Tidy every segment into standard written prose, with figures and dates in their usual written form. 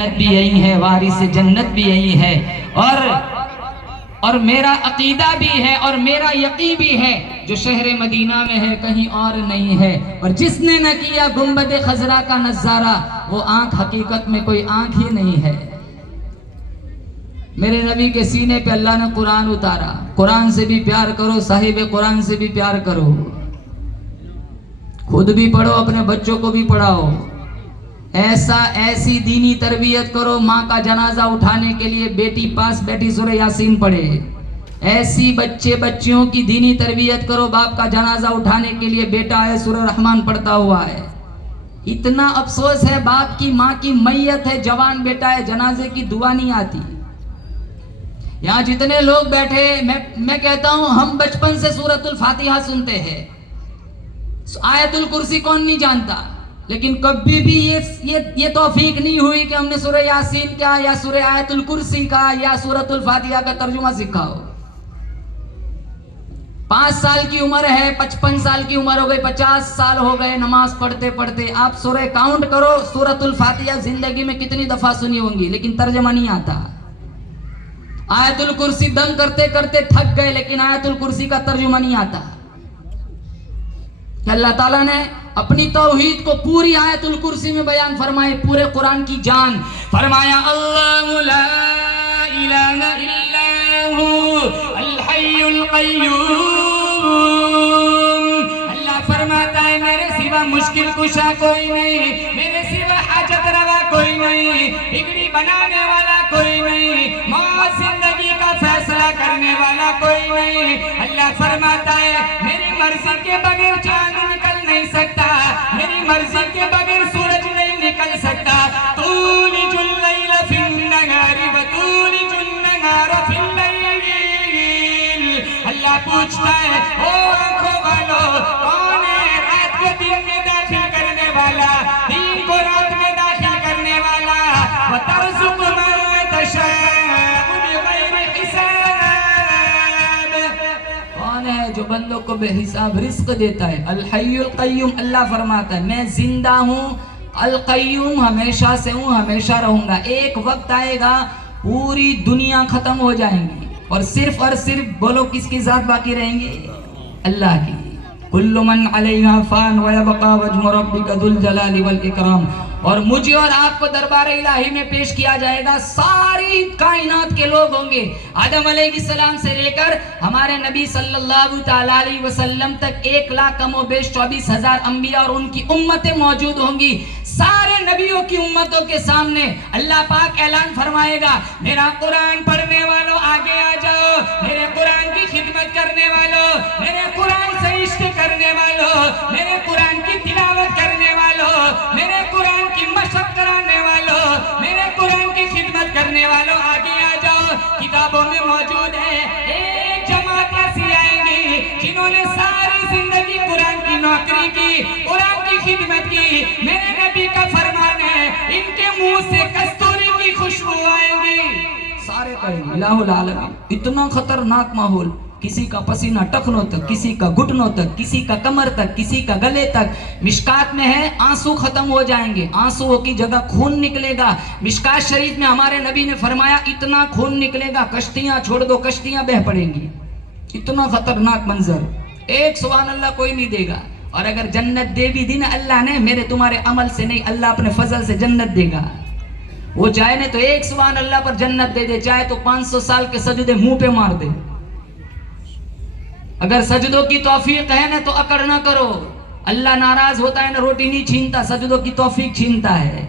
جنت بھی یہی ہے، وارث جنت بھی یہی ہے، اور میرا عقیدہ بھی ہے اور میرا یقین بھی ہے جو شہر مدینہ میں ہے کہیں اور نہیں ہے۔ اور جس نے نہ کیا گنبد خضرا کا نظارہ، وہ آنکھ حقیقت میں کوئی آنکھ ہی نہیں ہے۔ میرے نبی کے سینے پہ اللہ نے قرآن اتارا۔ قرآن سے بھی پیار کرو، صاحب قرآن سے بھی پیار کرو، خود بھی پڑھو، اپنے بچوں کو بھی پڑھاؤ۔ ایسی دینی تربیت کرو، ماں کا جنازہ اٹھانے کے لیے بیٹی پاس بیٹھی سورہ یاسین پڑھے۔ ایسی بچیوں کی دینی تربیت کرو، باپ کا جنازہ اٹھانے کے لیے بیٹا ہے سورہ رحمان پڑھتا ہوا ہے۔ اتنا افسوس ہے باپ کی، ماں کی میت ہے، جوان بیٹا ہے، جنازے کی دعا نہیں آتی۔ یہاں جتنے لوگ بیٹھے، میں کہتا ہوں ہم بچپن سے سورۃ الفاتحہ سنتے ہیں، آیت الکرسی کون نہیں جانتا، لیکن کبھی بھی یہ توفیق نہیں ہوئی کہ ہم نے سورہ یاسین کا یا سورہ آیت الکرسی کا یا سورۃ الفاتحہ کا ترجمہ سیکھا ہو۔ 5 سال کی عمر ہے، 55 سال کی عمر ہو گئی، 50 سال ہو گئے نماز پڑھتے پڑھتے، آپ سورہ کاؤنٹ کرو، سورۃ الفاتحہ زندگی میں کتنی دفعہ سنی ہوں گی، لیکن ترجمہ نہیں آتا۔ آیت الکرسی دم کرتے کرتے تھک گئے، لیکن آیت الکرسی کا ترجمہ نہیں آتا۔ کہ اللہ تعالیٰ نے اپنی توحید کو پوری آیت الکرسی میں بیان فرمائے، پورے قرآن کی جان فرمایا، اللہ لا الہ الا ہو الحی القیوم۔ اللہ فرماتا ہے میرے سوا مشکل کشا کوئی نہیں، میرے سوا حاجت روا کوئی نہیں، بگڑی بنانے والا کوئی نہیں، موت زندگی کا فیصلہ کرنے والا کوئی نہیں۔ اللہ فرماتا ہے میری مرضی کے بغیر چاند نکل نہیں سکتا، میری مرضی کے بغیر سورج نہیں نکل سکتا۔ تولج اللیل فی النہار وتولج النہار فی اللیل۔ اللہ پوچھتا ہے او آنکھوں والو، کون ہے رات کو دن میں داخل کرنے والا، دن کو رات میں داخل کرنے والا؟ وَتَرْزُقُ مَن تَشَاءُ بِغَيْرِ حِسَابٍ۔ کون ہے جو بندوں کو بے حساب رزق دیتا ہے؟ الحی القیوم۔ اللہ فرماتا ہے میں زندہ ہوں، القیوم، ہمیشہ سے ہوں، ہمیشہ رہوں گا۔ ایک وقت آئے گا پوری دنیا ختم ہو جائیں گی، اور صرف بولو کس کی ذات باقی رہیں گی؟ اللہ کی۔ کل من علیہا فان ویبقى وجہ ربک ذو الجلال والاکرام۔ اور مجھے اور آپ کو دربار الہی میں پیش کیا جائے گا، ساری کائنات کے لوگ ہوں گے، آدم علیہ السلام سے لے کر ہمارے نبی صلی اللہ تعالیٰ علیہ وسلم تک 1,00,000 کم و بیش 24,000 انبیاء اور ان کی امتیں موجود ہوں گی۔ سارے نبیوں کی امتوں کے سامنے اللہ پاک اعلان فرمائے گا، میرا قرآن پڑھنے والوں آگے آ جاؤ، میرے قرآن کی خدمت کرنے والوں، میرے قرآن سے عشق کرنے والوں، میرے قرآن کی تلاوت کرنے والوں، میرے قرآن کی مشق کرانے والوں، میرے قرآن کی خدمت کرنے والوں آگے آ جاؤ۔ کتابوں میں موجود ہے ایک جماعت ایسی آئیں گی جنہوں نے ساری زندگی قرآن کی نوکری کی، قرآن کی خدمت کی۔ میرے نبی کا فرمان ہے ان کے منہ سے کستوری کی خوشبو آئیں گی، سارے کہیں گے الہ العالمین۔ اتنا خطرناک ماحول، کسی کا پسینہ ٹخنوں تک، کسی کا گھٹنوں تک، کسی کا کمر تک، کسی کا گلے تک۔ مشکات میں ہے آنسو ختم ہو جائیں گے، آنسو کی جگہ خون نکلے گا۔ مشکات شریف میں ہمارے نبی نے فرمایا اتنا خون نکلے گا کشتیاں چھوڑ دو، کشتیاں بہہ پڑیں گی۔ اتنا خطرناک منظر، ایک سبحان اللہ کوئی نہیں دے گا۔ اور اگر جنت دے بھی دی نا اللہ نے، میرے تمہارے عمل سے نہیں، اللہ اپنے فضل سے جنت دے گا۔ وہ چاہے نے تو ایک سبحان اللہ پر جنت دے دے، چاہے تو 500 سال کے سجدے منہ پہ مار دے۔ اگر سجدوں کی توفیق ہے نا تو اکڑ نہ کرو، اللہ ناراض ہوتا ہے نا، روٹی نہیں چھینتا، سجدوں کی توفیق چھینتا ہے۔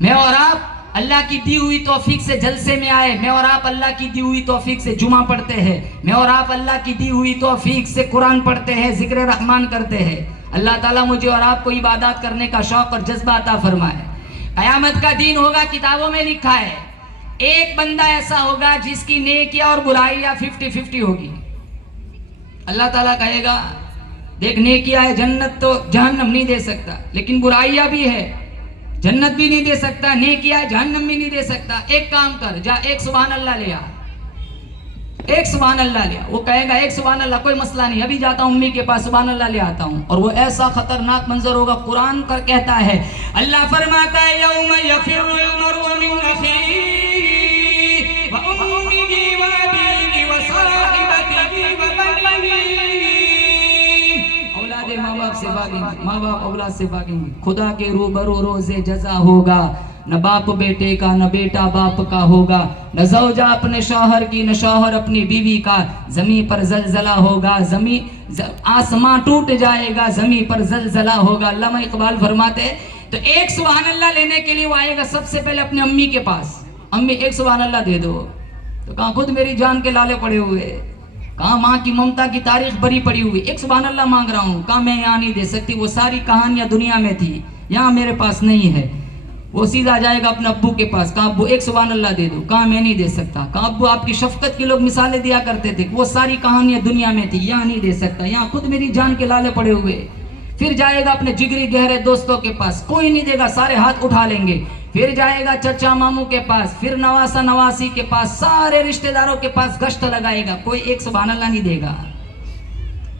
میں اور آپ اللہ کی دی ہوئی توفیق سے جلسے میں آئے، میں اور آپ اللہ کی دی ہوئی توفیق سے جمعہ پڑھتے ہیں، میں اور آپ اللہ کی دی ہوئی توفیق سے قرآن پڑھتے ہیں، ذکر رحمان کرتے ہیں۔ اللہ تعالیٰ مجھے اور آپ کو عبادات کرنے کا شوق اور جذبہ عطا فرمائے۔ قیامت کا دن ہوگا، کتابوں میں لکھا ہے ایک بندہ ایسا ہوگا جس کی نیکیاں اور برائیاں 50-50 ہوگی۔ اللہ تعالیٰ کہے گا دیکھ نیکیاں ہے، جنت تو جہنم نہیں دے سکتا، لیکن برائیاں بھی ہے، جنت بھی نہیں دے سکتا، نیکیاں ہے جہنم بھی نہیں دے سکتا۔ ایک کام کر، جا ایک سبحان اللہ لے آ، ایک سبحان اللہ لے آ۔ وہ کہے گا ایک سبحان اللہ کوئی مسئلہ نہیں، ابھی جاتا ہوں امی کے پاس سبحان اللہ لے آتا ہوں۔ اور وہ ایسا خطرناک منظر ہوگا، قرآن کر کہتا ہے، اللہ فرماتا ہے یوم یفر المرء من بھاگیں گے, ماں باپ اولاد سے بھاگیں گے. خدا کے روبرو روز جزا ہوگا, نہ باپ بیٹے کا نہ بیٹا باپ کا ہوگا, نہ زوجہ اپنے شوہر کی نہ شوہر اپنی بیوی کا. زمین پر زلزلہ ہوگا, آسمان ٹوٹ جائے گا, زمین پر زلزلہ ہوگا. علامہ اقبال فرماتے تو ایک سبحان اللہ لینے کے لیے وہ آئے گا سب سے پہلے اپنی امی کے پاس, امی ایک سبحان اللہ دے دو. تو کہاں خود میری جان کے لالے پڑے ہوئے, کہاں ماں کی ممتا کی تاریخ بری پڑی ہوئی, ایک سبحان اللہ مانگ رہا ہوں. کہاں میں یہاں نہیں دے سکتی, وہ ساری کہانیاں دنیا میں تھی, یہاں میرے پاس نہیں ہے. وہ سیدھا جائے گا اپنے ابو کے پاس, کہاں ابو ایک سبحان اللہ دے دو, کہاں میں نہیں دے سکتا. کہاں ابو آپ کی شفقت کی لوگ مثالیں دیا کرتے تھے, وہ ساری کہانیاں دنیا میں تھی, یہاں نہیں دے سکتا, یہاں خود میری جان کے لالے پڑے ہوئے. پھر جائے گا اپنے جگری گہرے دوستوں کے پاس, کوئی نہیں دے گا, سارے ہاتھ اٹھا لیں گے. پھر جائے گا چچا ماموں کے پاس, پھر نواسا نواسی کے پاس, سارے رشتہ داروں کے پاس گشت لگائے گا, کوئی ایک سبحان اللہ نہیں دے گا.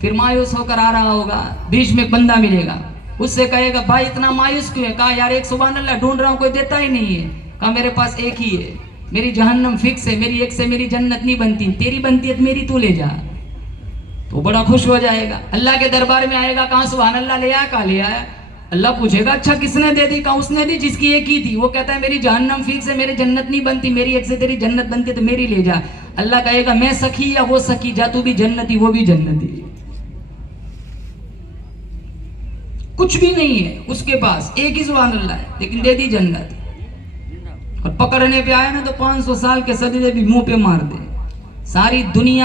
پھر مایوس ہو کر آ رہا ہوگا, بیچ میں ایک بندہ ملے گا, اس سے کہے گا بھائی اتنا مایوس کیوں ہے؟ کہا یار ایک سبحان اللہ ڈھونڈ رہا ہوں, کوئی دیتا ہی نہیں ہے. کہا میرے پاس ایک ہی ہے, میری جہنم فکس ہے, میری ایک سے میری جنت نہیں بنتی, تیری بنتی ہے میری تو لے جا. تو بڑا خوش ہو جائے گا, اللہ کے دربار میں آئے گا, کہاں سبحان اللہ لے آیا, کہاں لے آیا. اللہ پوچھے گا اچھا کس نے دے دی, کہا اس نے دی جس کی ایک ہی تھی. وہ کہتا ہے میری جہنم فکس ہے, میری جنت نہیں بنتی, میری ایک سے تیری جنت بنتی ہے تو میری لے جا. اللہ کہے گا میں سخی یا وہ سخی, جا تو بھی جنتی وہ بھی جنتی. کچھ بھی نہیں ہے اس کے پاس, ایک ہی سبحان اللہ ہے لیکن دے دی جنت. اور پکڑنے پہ آیا نا تو 500 سال کے سجدے بھی منہ پہ مار دے. ساری دنیا